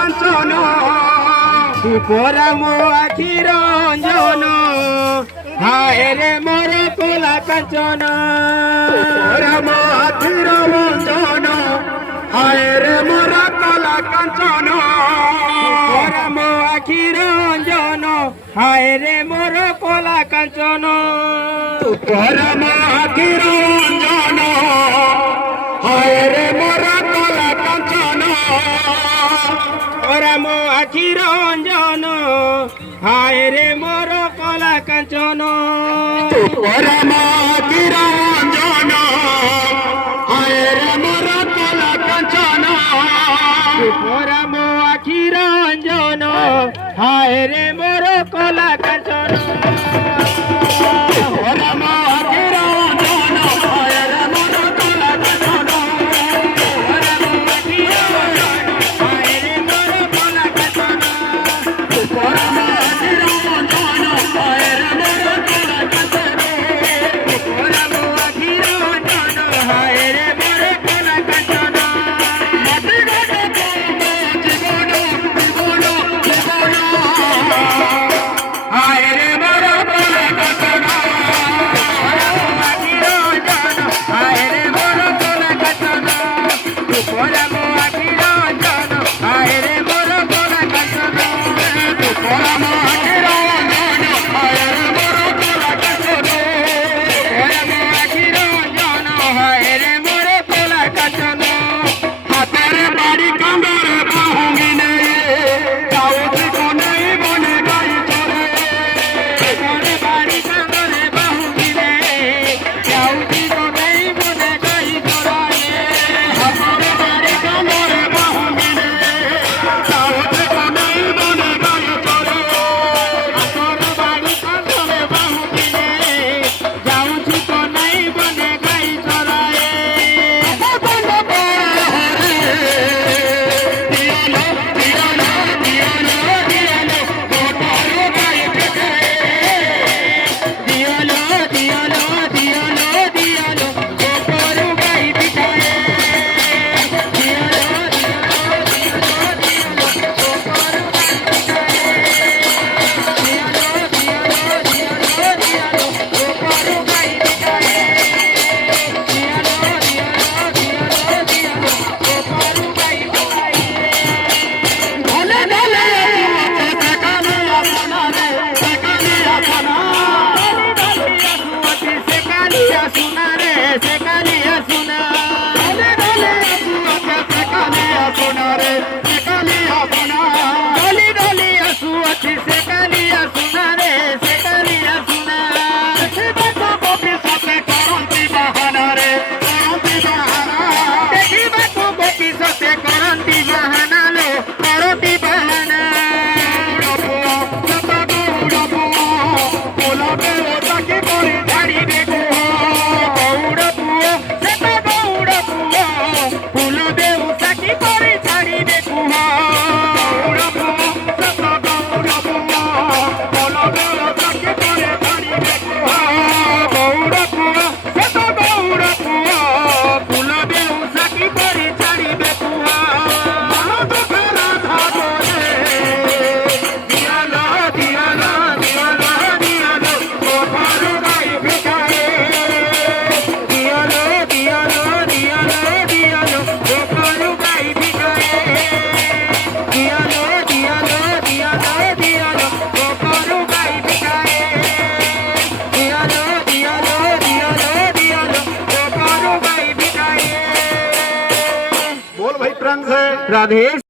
কাঞ্চন পরম আখি রঞ্জন হায় রে মোর কলা কাঞ্চন পরম আখি রঞ্জন হায় রে মোর কলা কাঞ্চন পরম আখি রঞ্জন হায় রে মোর কলা কাঞ্চন পরম আখি রঞ্জন হায় রে মোর কলা কাঞ্চন পরম আখি রঞ্জন হায় রে মোর কলা কাঞ্চন পরম আখি রঞ্জন হায় রে মোর কলা কাঞ্চন পরম আখি রঞ্জন হায় রে মোর কলা কাঞ্চন পরম আখি রঞ্জন হায় রে মোর কলা কাঞ্চন পরম আখি রঞ্জন হায় রে মোর কলা কাঞ্চন পরম আখি রঞ্জন হায় রে মোর কলা কাঞ্চন পরম আখি রঞ্জন হায় রে মোর কলা কাঞ্চন মাটি ঘাটে জীবন জীবন জীবন হায় রে মোর কলা কাঞ্চন পরম আখি রঞ্জন হায় রে মোর কলা কাঞ্চন পরম আখি রঞ্জন হায় রে মোর কলা কাঞ্চন পরম আখি রঞ্জন হায় রে মোর কলা কাঞ্চন পরম আখি রঞ্জন হায় রে মোর কলা কাঞ্চন হাতের বাড়ি কাঁদরে বাহুঙ্গি নেই যাউছি কোনাই বনে গাই চরে হাতের বাড়ি কাঁদরে বাহুঙ্গি নেই যাউছি কোনাই বনে গাই চরে হাতের বাড়ি কাঁদরে বাহুঙ্গি নেই যাউছি কোনাই বনে গাই চরে হাতের বাড়ি কাঁদরে বাহুঙ্গি নেই যাউছি কোনাই বনে গাই চরে राधे।